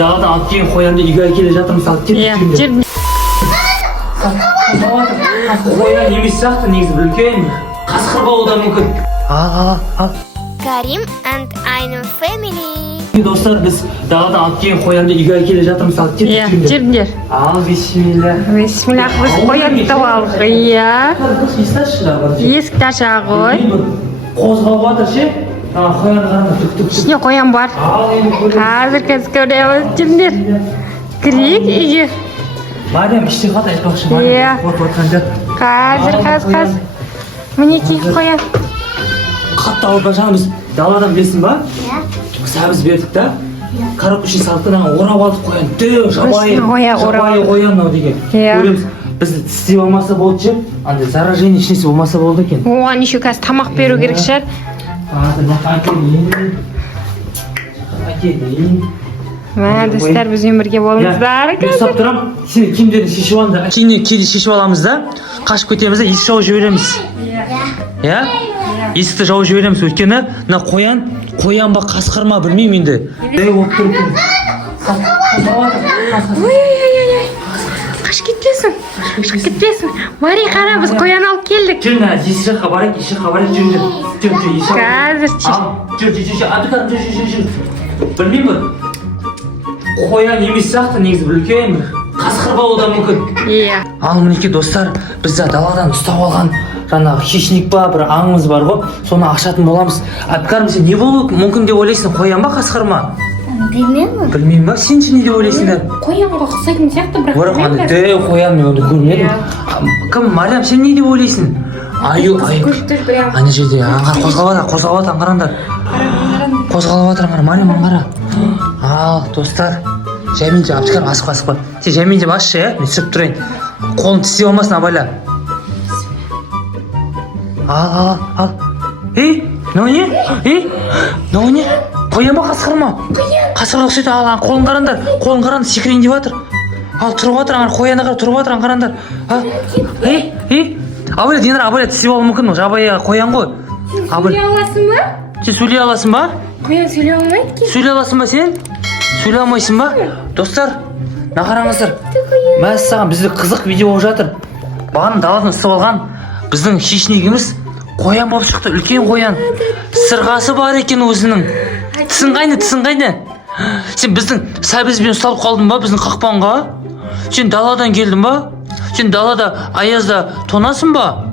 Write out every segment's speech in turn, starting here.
Далада алып келген қоянды үйге әкеле жатырмыз. Жер. Қоян емес сияқты негізі үлкен. Қасқыр болуы да мүмкін. Ал. Karim and Ainul family. Достар, біз далада алып келген қоянды үйге әкеле жатырмыз. Жердер. Ал, бисмилля. Бисмилля, біз қоянды алып. Иә. Есікті аша ғой. Қозғалып жатыр ше. Қоянды қараңдар, түк. Ішіне қоян бар. Қазір көреміз. Жердер. Кірейік үйге. Мариям, іште қат айтпақшы. Иә. Қазір. Мінекей қоян. Қатты алып башаны біз даладан білесің ба? Сәбіз бердік та. Коробка ішіне салып орап алдық қоян. Жабайы қоян деген. Көреміз. Бізді тістеп алмаса болды ше. Андай заражение ішінесі болмаса болды екен. Оған еще қазір тамақ беру керек шығар. Әкелейін. Мә, достар, бізбен бірге болыңыздар. Мен ұстап тұрам. Сен киімдерді шешіп алыңдар. Кейде шешіп аламыз да. Қашып кетеміз да, есік жауып жібереміз. Иә? Есікті жауып жібереміз. Өйткені мына қоян ба қасқыр ма білмеймін енді. Болып тұр екен. Қашып кетпесің. Мари, қара, біз қоян алып келдік. Жүр, есік жаққа барайық, Жүр. Білмеймін. Қоян емес сияқты негізі үлкен. Қасқыр болуы да мүмкін. Иә. Ал мінекей достар, біз даладан ұстап алған жаңағы хищник ба, бір аңымыз бар ғой, соны ашатын боламыз. Әпкәрім, сен не болуы мүмкін деп ойлайсың? Қоян ба, қасқыр ма? Білмеймін ба? Сен не деп ойлайсыңдар? Қоянға ұқсайтын сияқты, бірақ білмеймін. Қоян мен онда көрмедім. Кім, Мариям, сен не деп ойлайсың? Аю. Ана жерде қозғалып жатыр, қараңдар. Қозғалып жатыр, Мариям, қара. Ал, достар, жаймен жеп, Әбдікәрім асық бар. Сен жаймен жеп ашшы, мен түсіріп тұрайын. Қолын тістеп алмасын, абайла. Ал. Мынау не? Қоян ба, қасқыр ма? Қасқыр ұқсайды. Ал, қолын қараңдар, секірейін деп жатыр. Ал, тұрып жатыр, қояны қарап тұрып жатыр, қараңдар. Абайла, Динара, тістеп алуы мүмкін, жабайы қоян ғой. Сөйлей аласың ба? Сен сөйлей аласың ба? Қоян сөйлей алмайды ке. Сөйлей аласың ба сен? Сөйлей алмайсың ба? Достар, қараңыздар. Мәссаған, бізде қызық видео болып жатыр. Бағаны даладан ұстап алған біздің хищнигіміз қоян болып шықты, үлкен қоян. Сырғасы бар екен өзінің. Тісің қайны? Сен біздің сәбізбен ұсталып қалдың ба, біздің қақпанға? Сен даладан келдің ба? Сен далада аязда тонасың ба?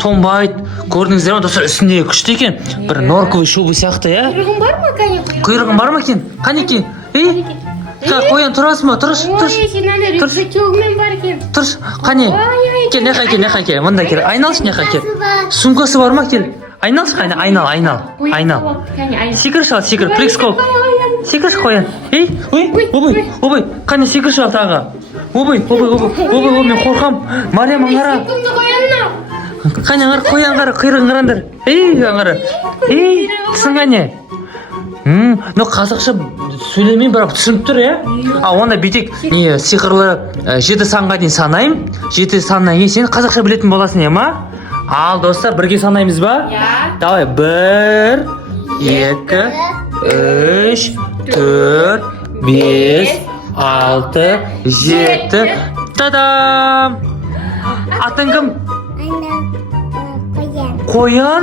Тонбайды. Көрдіңіздер ма, достар, үстіндегі күшті екен. Бір норковый шуба сияқты, иә? Құйрығың бар ма, Кәне? Құйрығың бар ма екен? Қане екен? Қоян, тұрасың ба? Тұрш. Ой, сен ана рюкзачогымен бар екен. Тұрш, қане? Кел, неқа кел. Мында кел. Айналшы, неқа кел. Сумкасы бар ма, кел. Айналшы, қане, айнал. Секір, прикскоп. Секірші қоян. Обай, қане секірші ал тағы. Обай, мен қорқам. Мариям, аңғара. Қане, қоян қара, құйрығын қараңдар. Аңғара. Тісің қане? Қазақша сөйлемейін, бірақ түсініп тұр, иә? Онда бетек сиқырлы 7 санға дейін санайым. 7 саннан кейін сен қазақша білетін боласың, иә ма? Ал, достар, бірге санаймыз ба? Иә. Давай, 1, 2, 3, 4, 5, 6, 7. Тадам! Атын кім? Қоян?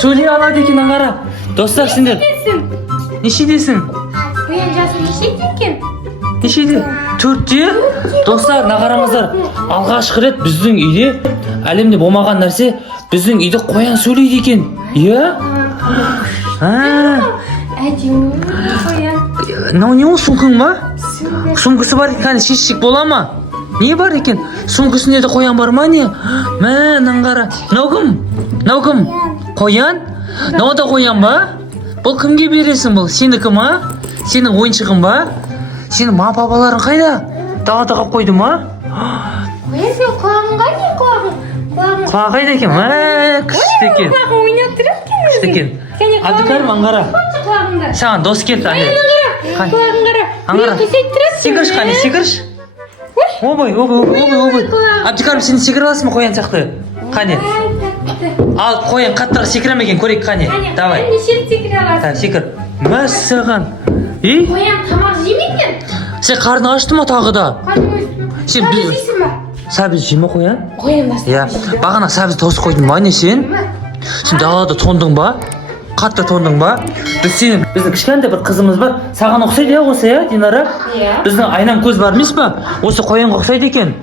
Сөйлей алады екен, аңғара. Достар, сендер нешедесің? Қоян жасы нешеде екен? Нешеде? 4-те? Достар, қараңыздар. Алғашқы рет біздің үйде әлемде болмаған нәрсе, біздің үйде қоян сөйлейді екен. Иә? Әдемі қоян. Не ол, сумкың ба? Сумкасы бар екен, шешсек бола ма? Не бар екен? Сумкасында да қоян бар ма не? Қара. Мынау кім? Қоян? Мынау да қоян ба? Бұл кімге бересің бұл? Сенікі ма? Сенің ойыншығың ба? Сенің ма-бабаларың қайда? Далада қалып қойды ма? Қоян, сен құлағың қайда, құлағың? Құлағы қайда екен? Күшті екен. Құлағың ойнап тұр екен. Күшті екен. Әбдікәрім, аңғара. Саған дос келді, аңғара. Құлағың қара. Аңғара. Секірш. Обай. Әбдікәрім, сен секіре аласың ба қоян сияқты? Қане? Ал, қоян қаттырақ секіре ме екен, көрейік, қане? Давай. Неше секіре аласың? Секір. мәссаған. Қоян тамақ жемейді. Сен қарның ашты ма тағы да? Сен Жейсің ба? сәбіз жеме қоян? Қоян да Иә, бағана сәбіз тосып қойдың ба не сен? Сен далада тондың ба? Қатты тондың ба? Біздің кішкентай бір қызымыз бар. Саған ұқсайды иә осы иә, Динара? Иә. Біздің айнам көз бар емес па? Осы қоянға ұқсайды екен.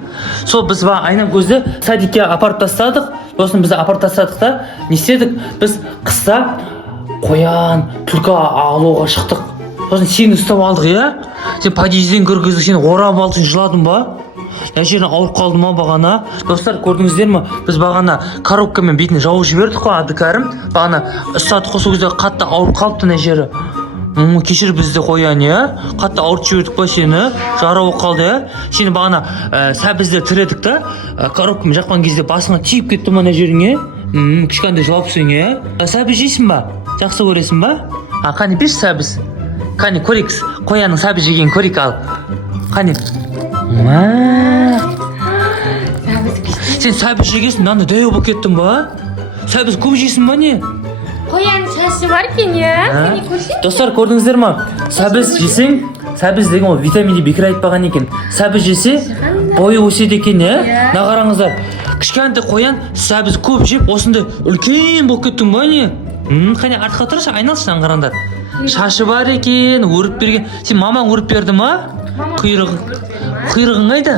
Сол біз айнам көзді садикке апарып тастадық. Сосын біз апарып тастадық та не істедік? Біз қыста қоян, түлкі алуға шықтық. Сосын сені ұстап алдық иә? Сен подъезден кіргіздік, сені орап алды, сен жыладың ба? Жеріне ауырып қалды ма бағана? Достар, көрдіңіздер ме? Біз бағана коробкамен бетіне жауып жібердік қой, Әбдікәрім. Бағана ұстадық қой, сол кезде қатты ауырып қалыпты мына жері. Кешір бізді қоян, иә? Қатты ауырып жібердік па сені? Жара болып қалды, иә? Сені бағана сәбізді тіредік та, коробкамен жаққан кезде басыңа тиіп кетті ма мына жеріңе? Кішкентай жылапсың, иә? Сәбіз жейсің ба? Жақсы көресің ба? Қане берші сәбіз. Қане көрейік, қоянның сәбіз жеген көрейік ал. Қане. Сен сәбіз жегесің, мынаны дәу болып кеттің ба? Сәбіз көп жейсің ба не? Қоян шашы бар екен, иә? Достар, көрдіңіздер ма? Сәбіз жесең, сәбіз деген ол витаминді бекер айтпаған екен. Сәбіз жесе, бойы өседі екен, иә? Нағараңыздар, кішкентай қоян сәбіз көп жеп, осындай үлкен болып кеттің ба не? Қане артқа тұршы, айналшыдан қараңдар. Шашы бар екен, өріп берген. Сен мамаң өріп берді ма? Құйрығың қайда?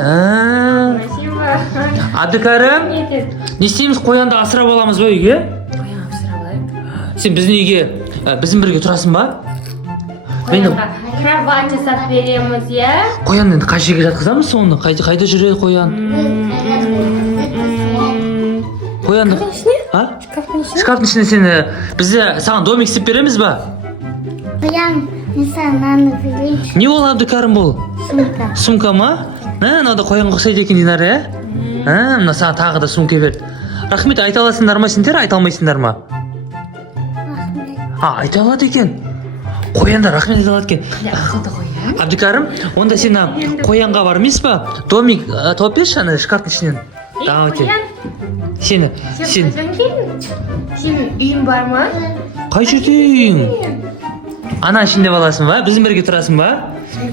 Әбдікәрім, не істейміз, қоянды асырап аламыз ба үйге? Қоян асырап алайық. Сен біздің үйге, біздің бірге тұрасың ба? Кровать жасап береміз, иә? Қоян енді қай жерге жатқызамыз соны? Қайда жүреді қоян? Қоянды... Шкафтың ішіне сені, бізде саған домик істеп береміз ба? Қоян, мен саған берейінші. Не ол Әбдікәрім бұл? Сумка. Сумка ма? Мынада қоянға ұқсайды екен Динара, иә? Мына саған тағы да сумка берді. Рахмет, айта аласыңдар ма сендер, айта алмайсыңдар ма? Айта алады екен. Қоянда рахмет айта алады екен. Әбдікәрім, онда сен қоянға бар емес па? Домик тауып берші ана шкафтың ішінен. Давайте. Сен үйің бар ма? Қай жерден? Ана ішінде баласың ба? Біздің бірге тұрасың ба?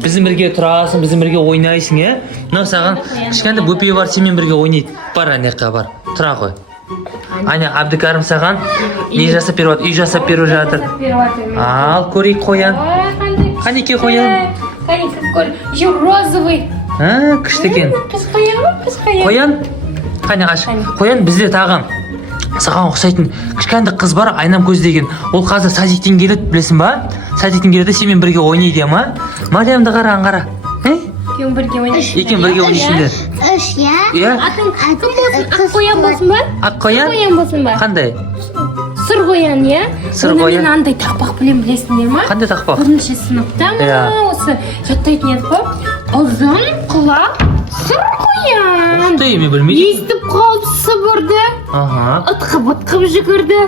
Біздің бірге тұрасың, біздің бірге ойнайсың, е? Мынау саған кішкентай бөпе бар, сенімен бірге ойнайды. Бар анаяққа бар. Тұра ғой. Ана Әбдікәрім саған не жасап беріп жатыр? Үй жасап беріп жатыр. Ал, көрейік қоян. Қанеке қоян? Қанеке көр. Еще розовый. Күшті екен. Қыз қоян ба? Қыз қоян. Қоян? Қане аш. Қоян бізде тағы саған ұқсайтын кішкентай қыз бар, айнам көз деген. Ол қазір садиктен келеді, білесің ба? Садиктен келеді, сенімен бірге ойнайды, ма? Мариямды қара. Екеуің бірге ойнайсың. Екеуің бірге ойнайсыңдар. Үш, иә? Иә? Атың кім болсын? Ақ қоян болсын ба? Ақ қоян? Қоян болсын ба? Қандай? Сұр қоян, иә? Сұр қоян. Мен андай тақпақ білесіңдер ма? Қандай тақпақ? Бірінші сыныпта Иә. осы жаттайтын еді ғой. Ұзын құлақ сұр қоян. Құтты еме білмейді. Естіп қалып сыбырды. Ытқып жүгірді.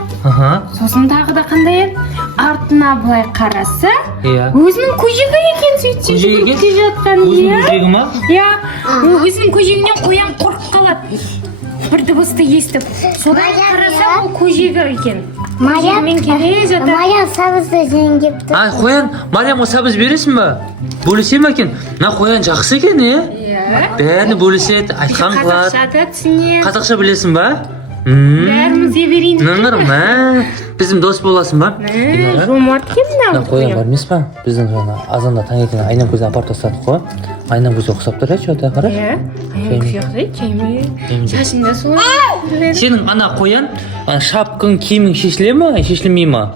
Сосын тағы да қандай еді? Артына былай қараса, Иә. өзінің көжегі екен сөйтсе Көжегі жүгіріп екен? те жатқан. Өзінің Иә. көжегі ма? Иә. Өзінің көжегінен қоян қорқып қалады. Бір дыбысты естіп. Содан қараса ол көжегі екен. Көжегімен келе жатыр. Мария сабызды жеңгеп тұр. Қоян, Мариямға сәбіз бересің ба? Бөлісе ме екен? Мына қоян жақсы екен, е? Иә. Бәріне бөліседі, айтқан қылады. Қазақша да түсінеді. Қазақша білесің ба? Бәрімізге берейін. Ныңыр, біздің дос боласың ба? Жомарт кем мынау Қоян бар емес па? Біздің жаңа азанда таңертең айнам көзді апарып тастадық қой. Айнам көзі ұқсап тұр, что-то қараш. Иә. Аян құяқтай, чайме. Шашында солай. Сенің ана қоян, шапкың, киімің шешіле ма, шешілмей ма?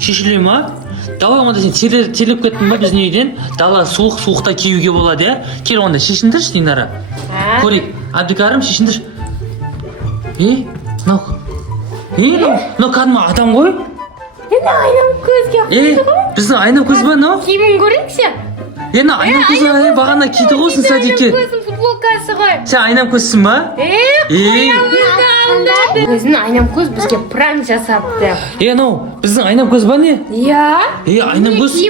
Шешіле ма? Давай онда сен телеп кеттің ба біздің үйден? Дала суықта киюге болады, е? Кел онда шешіндірші, Динара. Көрейік, Әбдікәрім шешіндірші. Мынау кәдімгі адам ғой? Енді айнам көзге қойды ғой. Біздің айнам көз ба, мынау? Киімін көрейікші. Енді айнам көзі бағана киді ғой сен садикке. Айнам көзім футболкасы ғой. Сен айнам көзсің ба? Өзін айнам көз бізге пранк жасапты. Мынау біздің айнам көз ба не? Иә. Айнам көз,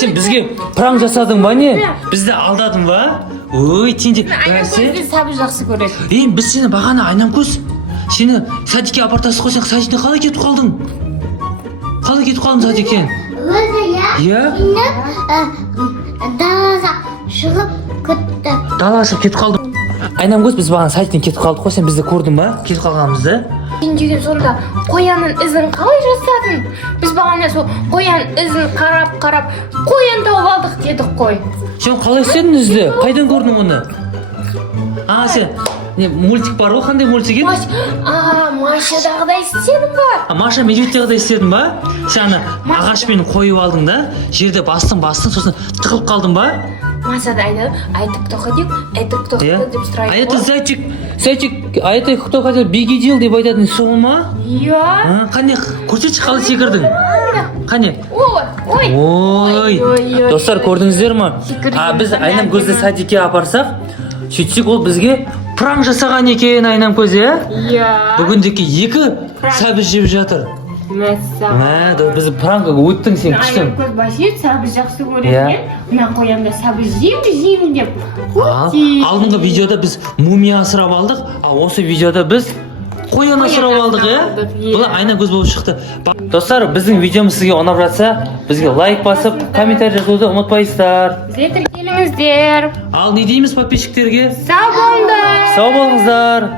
сен бізге пранк жасадың ба не? Бізді алдадың ба? Ой, тенде. Айнам көзді сабы жақсы көреді. Біз сені бағана айнам көз. Сені садикке апартасы қойсақ, садиктен қалай кетіп қалдың? Қалай кетіп қалдың садиктен? өзі Иә? далаға шығып күтті. Далаға шығып кетіп қалдым. Айнамкөз, біз бағана сайттан кетіп қалдық қой, сен бізді көрдің ба? Кетіп қалғанымызды. Сен деген сонда қоянның ізін қалай жасадың? Біз бағана сол қоян ізін қарап қоян тауып алдық дедік қой. Сен қалай істедің ізді? Қайдан көрдің оны? Сен мультик бар ғой, қандай мультик еді? Машадағыдай істедің ба? Маша медведьдағыдай істедің ба? Сен ана ағашпен қойып алдың да, жерде бастың, сосын тығылып қалдың ба? Машада айтып тоқы деп А сұрайды. это зайчик, а это кто хотел беги деп айтатын сол ма? Иә. Қане, көрсетші қалай секірдің? Қане? Ой. Достар, көрдіңіздер ма? Біз Айнамкөзді садикке апарсақ, сөйтсек ол бізге пранк жасаған екен Айнамкөз, иә? Иә. Бүгіндегі 2 сәбіз жеп жатыр. Біз пранкқа өттің сен күштің. Айнамкөз бәсе сәбіз жақсы көреді. Мына қоянда сәбіз жеймін деп. Алдыңғы видеода біз мумия асырап алдық, осы видеода біз қоян асырап алдық, Бұл Айнамкөз болып шықты. Достар, біздің видеомыз сізге ұнап жатса, бізге лайк басып, комментарий жазуды ұмытпайсыздар. Бізге тіркеліңіздер. Ал не дейміз подписчиктерге? Сау болыңдар. Сау болыңыздар.